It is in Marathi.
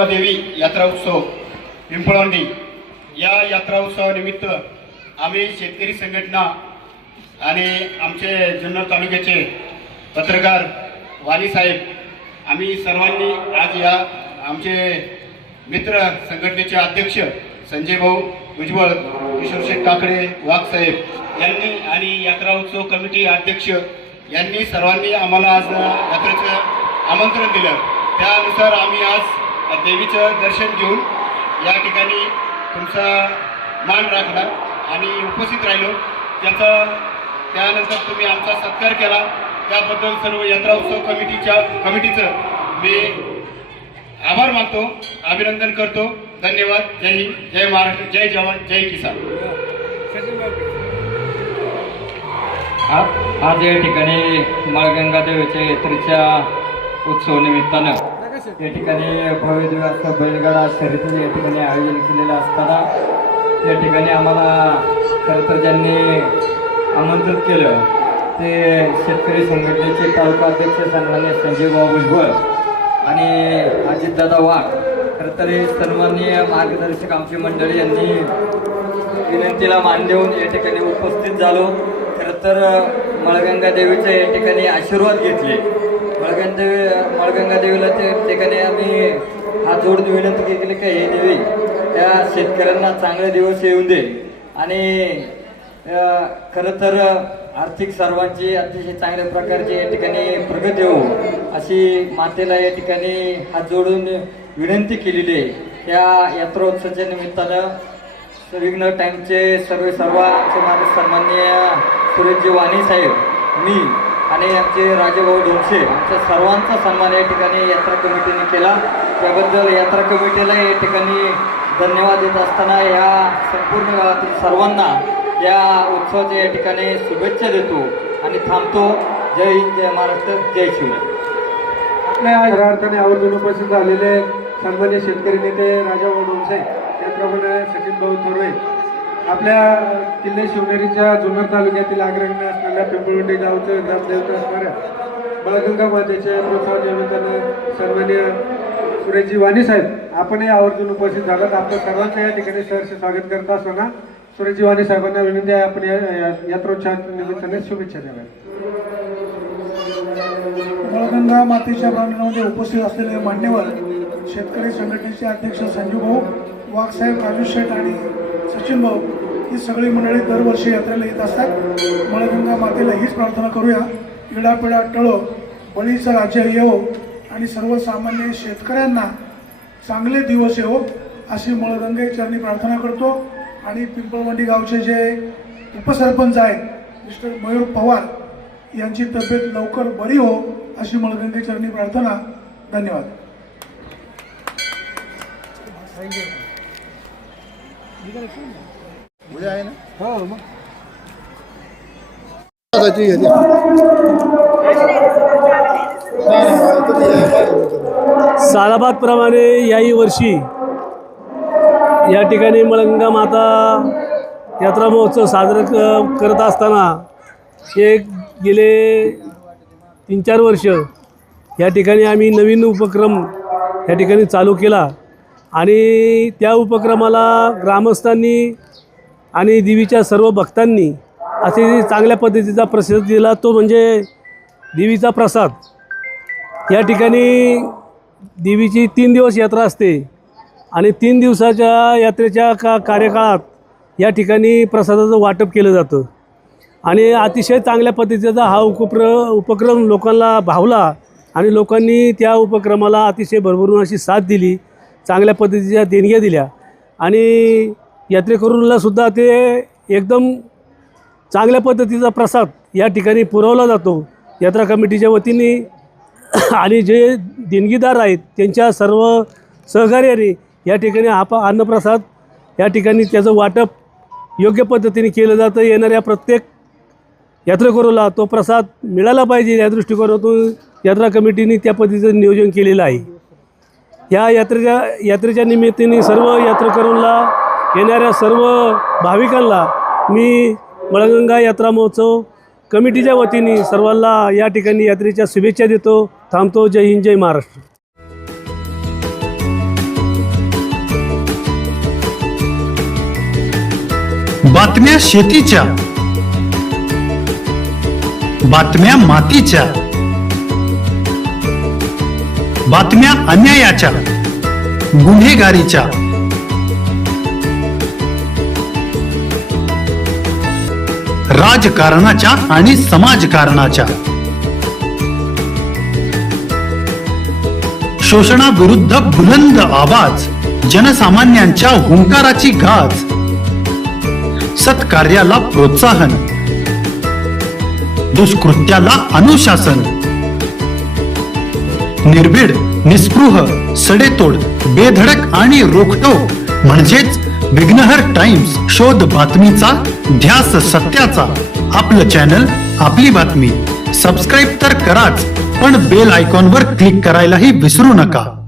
मळगंगा देवी यात्रा उत्सव पिंपळवंडी या यात्रा उत्सवानिमित्त आम्ही शेतकरी संघटना आणि आमचे जुन्नर तालुक्याचे पत्रकार वाणी साहेब आम्ही सर्वांनी आज या आमचे मित्र संघटनेचे अध्यक्ष संजय भाऊ भुजबळ, किशोरशेठ काकडे वाघ साहेब यांनी आणि यात्रा उत्सव कमिटी अध्यक्ष यांनी सर्वांनी आम्हाला आज यात्रेचं आमंत्रण दिलं। त्यानुसार आम्ही आज देवीचं दर्शन घेऊन या ठिकाणी तुमचा मान राखला आणि उपस्थित राहिलो। त्यानंतर तुम्ही आमचा सत्कार केला त्याबद्दल सर्व यात्रा उत्सव कमिटीचं मी आभार मानतो, अभिनंदन करतो। धन्यवाद। जय हिंद, जय महाराष्ट्र, जय जवान, जय किसान। आज या ठिकाणी मळगंगा देवीच्या यात्रेच्या उत्सव निमित्तानं या ठिकाणी भव्य दिवस बैलगाडा शर्यतीचे या ठिकाणी आयोजन केलेलं असताना या ठिकाणी आम्हाला खरं तर ज्यांनी आमंत्रित केलं ते शेतकरी संघटनेचे तालुका अध्यक्ष सन्मान्य संजय भाऊ भुजबळ आणि अजितदादा वाघ, खरं तर सन्माननीय मार्गदर्शक आमची मंडळी यांनी विनंतीला मान देऊन या ठिकाणी उपस्थित झालो। खरं तर मळगंगा देवीच्या या ठिकाणी आशीर्वाद घेतले। मळगंगा देवीला त्या ठिकाणी आम्ही हात जोडून विनंती केली की हे देवी त्या शेतकऱ्यांना चांगले दिवस येऊन दे आणि खरं तर आर्थिक सर्वांची अतिशय चांगल्या प्रकारची या ठिकाणी प्रगती हो अशी मातेला या ठिकाणी हात जोडून विनंती केलेली आहे। या यात्रोत्सवाच्या निमित्तानं विघ्न टाईमचे सर्व आमचे माझे सन्माननीय सुरेशजी वाणी साहेब, मी आणि आमचे राजेभाऊ ढोंगसे आमच्या सर्वांचा सन्मान या ठिकाणी यात्रा कमिटीने केला। त्याबद्दल यात्रा कमिटीला या ठिकाणी धन्यवाद देत असताना या संपूर्ण गावातील सर्वांना या उत्सवाच्या या ठिकाणी शुभेच्छा देतो आणि थांबतो। जय हिंद, जय महाराष्ट्र, जय शिवराय। आपल्या खऱ्या अर्थाने आवर्जून उपस्थित झालेले सन्मान्य शेतकरी नेते राजाभाऊ ढोंगसे, त्याचप्रमाणे सचिन भाऊ थोरवे, आपल्या किल्ले शिवनेरीच्या जुन्नर तालुक्यातील अग्रगण्य असलेल्या पिंपळवंडी गावचं ग्रामदेवता असणाऱ्या मळगंगा मातेच्या प्रोत्साहन निमित्तानं सन्मान्य सुरेशजी वाणी साहेब आपणही आवर्जून उपस्थित झालात। आपल्या सर्वांचं या ठिकाणी सहर्ष स्वागत करत असताना सुरेशजी वाणी साहेबांना विनंती आहे आपण यात्रोत्सव निमित्ताने शुभेच्छा द्याव्या। मळगंगा मातेच्या प्रांगणामध्ये उपस्थित असलेले मान्यवर शेतकरी संघटनेचे अध्यक्ष संजू भाऊ, वाघसाहेब, राजू शेठ आणि सचिन भाऊ ही सगळी मंडळी दरवर्षी यात्रेला येत असतात। मळगंगा मातेला हीच प्रार्थना करूया, इडापिडा टळो, बळीचं राज्य येवो आणि सर्वसामान्य शेतकऱ्यांना चांगले दिवस येवो अशी मळगंगे चरणी प्रार्थना करतो। आणि पिंपळवंडी गावचे जे उपसरपंच आहेत मिस्टर मयूर पवार यांची तब्येत लवकर बरी हो अशी मळगंगे चरणी प्रार्थना। धन्यवाद। सालाबादप्रमाणे याही वर्षी या ठिकाणी मळगंगा माता यात्रा महोत्सव साजरा करत असताना गेले 3-4 वर्ष या ठिकाणी आम्ही नवीन उपक्रम या ठिकाणी चालू केला आणि त्या उपक्रमाला ग्रामस्थांनी आणि देवीच्या सर्व भक्तांनी असे चांगल्या पद्धतीचा प्रतिसाद दिला, तो म्हणजे देवीचा प्रसाद। या ठिकाणी देवीची 3 दिवस यात्रा असते आणि 3 दिवसाच्या यात्रेच्या कार्यकाळात या ठिकाणी प्रसादाचं वाटप केलं जातं आणि अतिशय चांगल्या पद्धतीचा हा उपक्रम लोकांना भावला आणि लोकांनी त्या उपक्रमाला अतिशय भरभरून अशी साथ दिली, चांगल्या पद्धतीच्या देणग्या दिल्या आणि यात्रेकरूंनासुद्धा ते एकदम चांगल्या पद्धतीचा प्रसाद या ठिकाणी पुरवला जातो यात्रा कमिटीच्या वतीने। आणि जे देणगीदार आहेत त्यांच्या सर्व सहकार्याने या ठिकाणी हा अन्नप्रसाद या ठिकाणी त्याचं वाटप योग्य पद्धतीने केलं जातं। येणाऱ्या प्रत्येक यात्रेकरूला तो प्रसाद मिळाला पाहिजे या दृष्टिकोनातून यात्रा कमिटीने त्या पद्धतीचं नियोजन केलेलं आहे। या यात्रेच्या निमित्ताने सर्व यात्रेकरूंना, येणाऱ्या सर्व भाविकांना मी मळगंगा यात्रा महोत्सव कमिटीच्या वतीने सर्वांना या ठिकाणी यात्रेच्या शुभेच्छा देतो। थांबतो। जय हिंद, जय महाराष्ट्र। बातम्या शेतीच्या, बातम्या मातीच्या, बातम्या अन्यायाच्या, गुन्हेगारीच्या, राजकारणाच्या आणि समाजकारणाच्या, शोषणाविरुद्ध बुलंद आवाज, जनसामान्यांच्या हुंकाराची गाज, सत्कार्याला प्रोत्साहन, दुष्कृत्याला अनुशासन, निर्भीड, निस्पृह, सडेतोड, बेधडक आणि रोखठोक म्हणजेच विघ्नहर टाइम्स. शोध बातमीचा, ध्यास सत्याचा. आपलं चॅनल, आपली बातमी. सबस्क्राईब तर कराच, पण बेल आयकॉनवर क्लिक करायलाही विसरू नका.